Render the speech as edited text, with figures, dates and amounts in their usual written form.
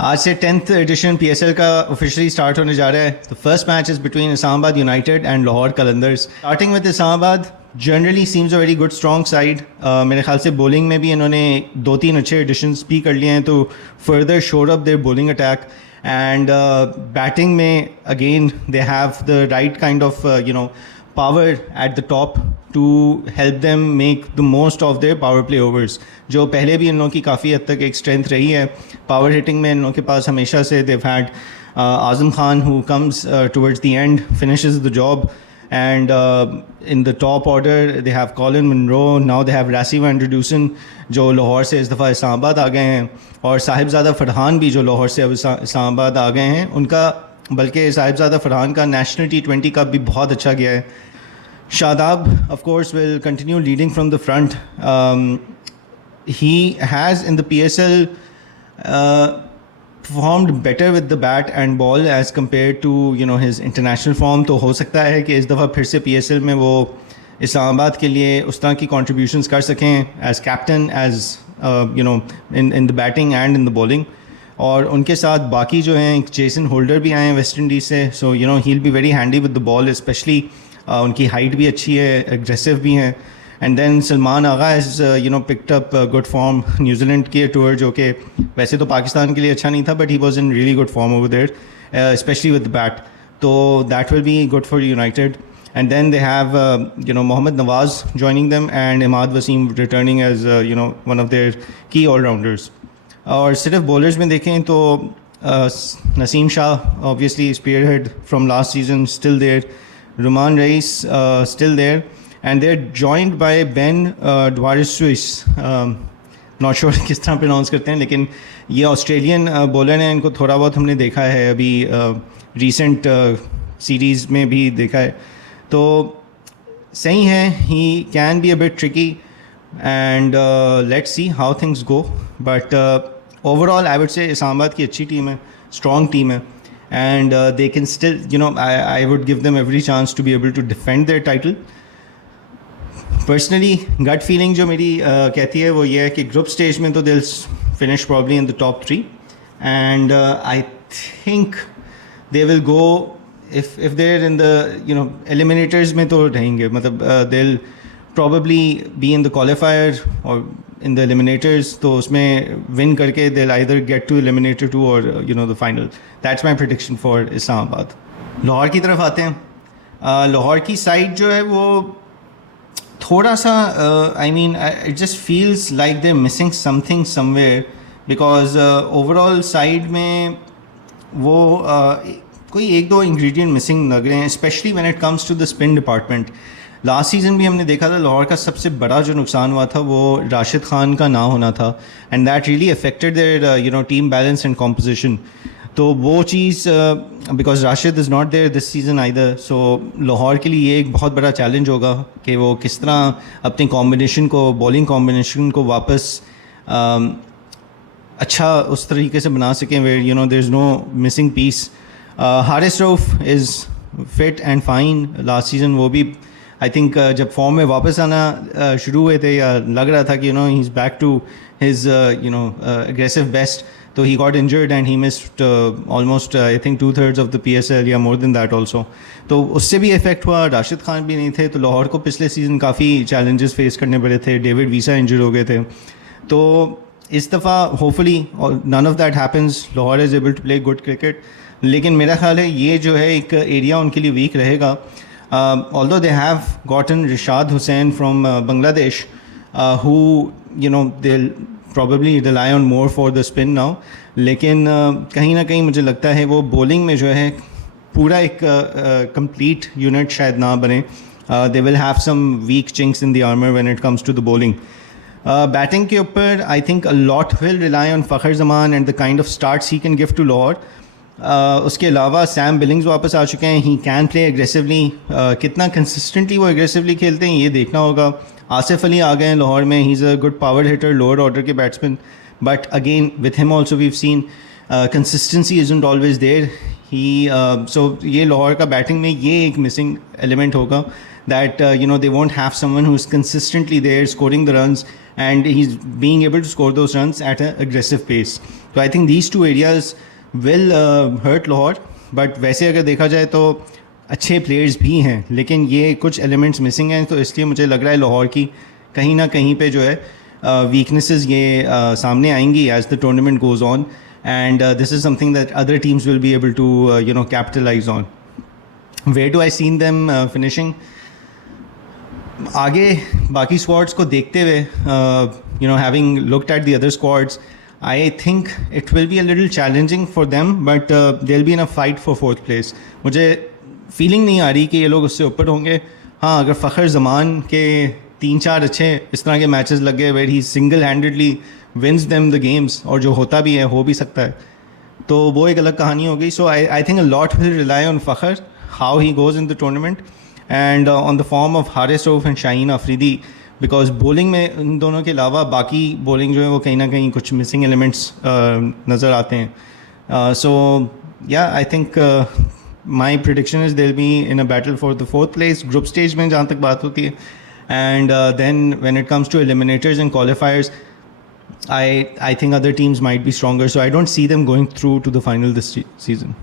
आज से 10th addition PSL का ऑफिशियली स्टार्ट होने जा रहा है. The first match is between Islamabad United and Lahore Qalandars. Starting with Islamabad, generally seems a very good strong side. मेरे ख्याल से बॉलिंग में भी इन्होंने 2-3 अच्छे एडिशंस भी कर लिए हैं तो further shore up their bowling attack. And batting में again they have the right kind of power at the top to help them make the most of their power play overs, जो पहले भी इन लोगों की काफ़ी हद तक एक स्ट्रेंथ रही है. पावर हिटिंग में इन लोगों के पास हमेशा से they've had Azam Khan who comes towards the end, finishes the job, and in the top order they have Colin Munro, now they have Rassi van der Dusen जो लाहौर से इस दफ़ा इस्लामाबाद आ गए हैं, और साहिबजादा फरहान भी जो लाहौर से अब इस्लामाबाद आ गए हैं. उनका बल्कि साहिबजादा फरहान का नेशनल T20 कप भी बहुत अच्छा गया है. Shadab, of course, will continue leading from the front. He has in the PSL performed better with the bat and ball as compared to his international form. तो हो सकता है कि इस दफ़ा फिर से PSL में वो इस्लामाबाद के लिए उस तरह की contributions कर सकें as captain, as in the batting and in the bowling. और उनके साथ बाकी जो हैं जेसन होल्डर भी आए हैं वेस्ट इंडीज़ से. So he'll be very handy with the ball, especially उनकी हाइट भी अच्छी है, एग्रेसिव भी हैं. And then Salman Agha has picked up good form New Zealand के टूर, जो कि वैसे तो पाकिस्तान के लिए अच्छा नहीं था, but he was in really good form over there, especially with the bat. तो that will be good for United. And then they have Mohammad Nawaz joining them and Imad Wasim returning as one of their key all-rounders. और सिर्फ bowlers में देखें तो Naseem Shah obviously spearhead from last season, still there. Ruman Reis still there, and they're joined by Ben Dwarishuis. Not sure किस तरह pronounce करते हैं, लेकिन ये ऑस्ट्रेलियन बॉलर हैं. इनको थोड़ा बहुत हमने देखा है अभी रीसेंट सीरीज़ में भी देखा है, तो सही है. He can be a bit tricky and let's see how things go. But overall I would say Islamabad की अच्छी टीम है, स्ट्रॉन्ग टीम है. And they can still, I would give them every chance to be able to defend their title. Personally, gut feeling जो मेरी कहती है वो ये है कि group stage में तो they'll finish probably in the top 3, and I think they will go, if they're in the eliminators में तो रहेंगे, मतलब they'll probably be in the qualifier or in the eliminators, तो उसमें win करके they'll either get to eliminator 2 or the final. That's my prediction for Islamabad. Lahore की तरफ आते हैं. लाहौर की साइड जो है वो थोड़ा सा I mean it just feels like they're missing something somewhere, because overall side में वो कोई 1-2 ingredient missing लग रहे हैं, especially when it comes to the spin department. Last season भी हमने देखा था लाहौर का सबसे बड़ा जो नुकसान हुआ था वो राशिद खान का ना होना था, and that really affected their team balance and composition. तो वो चीज़ because Rashid is not there this season either, so Lahore के लिए ये एक बहुत बड़ा चैलेंज होगा कि वो किस तरह अपनी कॉम्बिनेशन को, बॉलिंग कॉम्बिनेशन को वापस अच्छा उस तरीके से बना सकें where there is no missing piece. Haris Rauf is fit and fine. Last season वो भी आई थिंक जब फॉर्म में वापस आना शुरू हुए थे, या लग रहा था कि he is back to his aggressive best, तो he got injured and he missed almost I think 2/3 of the PSL या मोर देन दैट ऑल्सो. तो उससे भी इफेक्ट हुआ. राशिद खान भी नहीं थे, तो लाहौर को पिछले सीज़न काफ़ी चैलेंजेस फेस करने पड़े थे. डेविड वीसा इंजर्ड हो गए थे. तो इस दफ़ा hopefully none of that happens. Lahore is able to play good cricket, लेकिन मेरा ख्याल है ये जो है एक एरिया उनके लिए वीक रहेगा. Although they have gotten Rishad Hussain from Bangladesh, who they'll probably rely on more for the spin now. लेकिन कहीं ना कहीं मुझे लगता है वो bowling में जो है पूरा एक complete unit शायद ना बने. They will have some weak chinks in the armor when it comes to the bowling. Batting के ऊपर I think a lot will rely on Fakhar Zaman and the kind of starts he can give to Lahore. उसके अलावा Sam Billings वापस आ चुके हैं. He can play aggressively. कितना consistently वो aggressively खेलते हैं ये देखना होगा. आसिफ अली आ गए हैं लाहौर में. He is a good power hitter, lower order के batsman, but again with him also we've seen consistency isn't always there. He so ये लाहौर का बैटिंग में ये एक मिसिंग एलिमेंट होगा. that they won't have someone who's consistently there scoring the runs, and he's being able to score those runs at an aggressive pace. So I think these two areas will hurt Lahore. But वैसे अगर देखा जाए तो अच्छे players भी हैं, लेकिन ये कुछ एलिमेंट्स मिसिंग हैं, तो इसलिए मुझे लग रहा है लाहौर की कहीं ना कहीं पे जो है वीकनेसेस ये सामने आएंगी as the tournament goes on, and this is something that other teams will be able to capitalise on. Where do I seen them finishing? आगे बाकी स्क्वाड्स को देखते हुए, having looked at the other squads, I think it will be a little challenging for them, but they'll be in a fight for fourth place. मुझे feeling नहीं आ रही कि ये लोग उससे ऊपर होंगे. हाँ, अगर फ़खर ज़मान के 3-4 अच्छे इस तरह के मैचेस लग गए where he single handedly wins them the games, और जो होता भी है, हो भी सकता है, तो वो एक अलग कहानी हो गई. So I think a lot will rely on Fakhar, how he goes in the tournament, and on the form of Haris Rauf and Shaheen Afridi, because bowling में इन दोनों के अलावा बाकी बॉलिंग जो है वो कहीं ना कहीं कुछ मिसिंग एलिमेंट्स नज़र आते हैं. So yeah I think my prediction is there be in a battle for the fourth place group stage में जहाँ तक बात होती है, and then when it comes to eliminators and qualifiers, I think other teams might be stronger, so I don't see them going through to the final this season.